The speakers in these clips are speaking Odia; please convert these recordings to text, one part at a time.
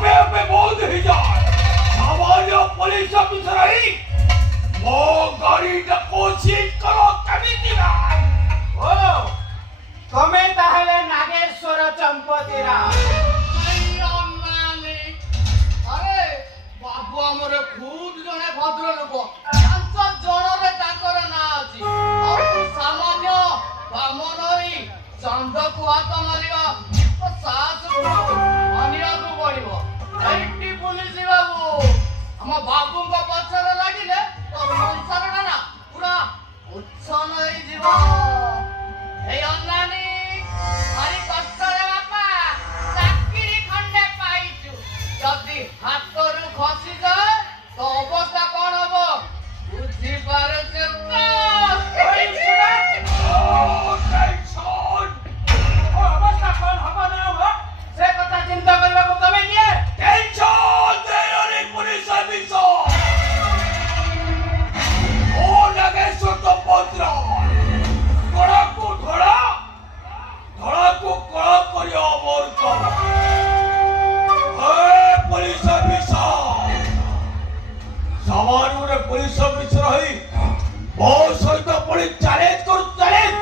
ଆପେ ଆପେ ବନ୍ଦ ହେଇଯାଏ। ସାମାନ୍ୟ ପୋଲିସ ଅଫିସର ହେଇ ମୋ ଗାଡ଼ିଟାକୁ ସିଜ୍ କର କେମିତି ନା? ଓ ତମେ ତାହେଲେ ନାଗେଶ୍ୱର ଚମ୍ପତି ରାୟ? ଆରେ ବାବୁ ଆମର ଖୁଦ ଜଣେ ଭଦ୍ର ଲୋକ, 5 ଜଣରେ ତାଙ୍କର ନାଁ ଅଛି। ଆଉ ତୁ ସାମାନ୍ୟ ବାମନ ହୋଇ ଚଣ୍ଡକୁ ହାତ ମାରିବା ତ ସାହସକୁ ମାନିବାକୁ ପଡିବ। ଏଇଠି ପୁଲିସ ବାବୁ ଆମ ବାବୁଙ୍କ ପଛରେ ଲାଗିଲେ ତ ସଂସାରଟା ନା ପୁରା ଉଚ୍ଛନ୍ନ ହେଇଯିବ। ଏଇ ଅନାନୀ ଭାରି କଷ୍ଟରେ ବାପା ଚାକିରି ଖଣ୍ଡେ ପାଇଛୁ, ଯଦି ହାତରୁ ଖସିଯାଏ ତ ଅବସ୍ଥା କଣ ହବ ବୁଝିପାରୁଛୁ ତ? ଅବସ୍ଥା କଣ ହବ ନ ହବ ସେ କଥା ଚିନ୍ତା କରିବାକୁ ତମେ କିଏ? ଟେନସନ୍ ଦେଉନି ପୁଲିସ ଅଫିସର। ଓ ନାଗେଶ୍ୱର ଚମ୍ପତି ରାୟ, କଳାକୁ ଧଳା, ଧଳାକୁ କଳା କରିବା ମୋର କାମ। পুলিশ অফিসার সামান্য পুলিশ অফিসর হই ମୋ ସହିତ ପୁଣି ଚ୍ୟାଲେଞ୍ଜ କରୁଛୁ ଚ୍ୟାଲେଞ୍ଜ?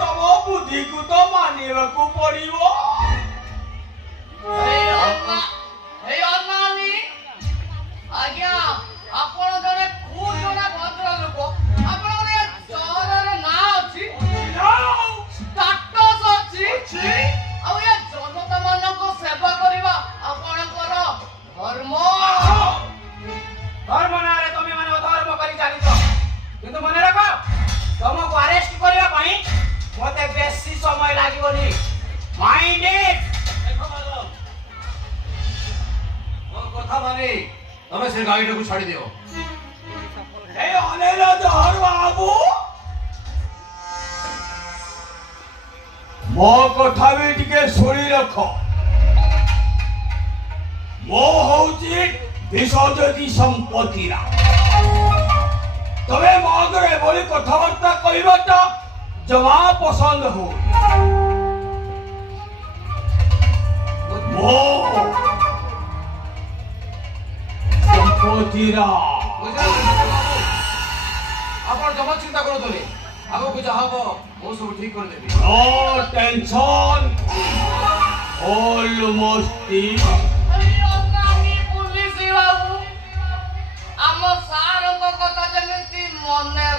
ତମ ବୁଦ୍ଧିକୁ ତ ମାନିବାକୁ ପଡିବ। ଏଇ ଅନାନୀ ଆଜ୍ଞା, ଆପଣ ଜଣେ ଖୁବ୍ ଜଣେ ଭଦ୍ର ଲୋକ। ଆପଣଙ୍କର ଏ ସହରରେ ନାଁ ଅଛି, ଷ୍ଟାଟସ୍ ଅଛି, ଆଉ ଏ ଜନତା ମାନଙ୍କ ସେବା କରିବା ଆପଣଙ୍କର ଧର୍ମ। ଧର୍ମ ନାଁରେ ତମେ ମାନେ ଅଧର୍ମ କରି ଚାଲିଛ, କିନ୍ତୁ ମନେ ରଖ ତମକୁ ଆରେଷ୍ଟ କରିବା ପାଇଁ ମତେ ବେଶୀ ସମୟ ଲାଗିବନି। ମାଇଣ୍ଡ ଇଟ୍। କଥା ମାନେ ତମେ ସେ ଗାଈଟାକୁ ଛାଡ଼ି ଦିଅ। এই অনেক ধর বাবু ମୋ କଥା ବି ଟିକେ ଶୁଣି ରଖ। ମୁଁ ହଉଛି ବିଶ୍ୱଜ୍ୟୋତି ଚମ୍ପତି ରାୟ। ତମେ ମୋ ଆଗରେ ଏଭଳି କଥାବାର୍ତ୍ତା କରିବାଟା ଜମା ପସନ୍ଦ ହଉ। ମୁଁ ଚମ୍ପତି ରାୟ। ଆପଣ ଜମା ଚିନ୍ତା କରନ୍ତୁନି, ଆଗକୁ ଯାହା ହବ ମୁଁ ସବୁ ଠିକ କରିଦେବି। No tension, all masti. ଏଇ ଅନାନୀ ପୁଲିସ ବାବୁ ଆମ ସାରଙ୍କ କଥା ଯେମିତି ମନେ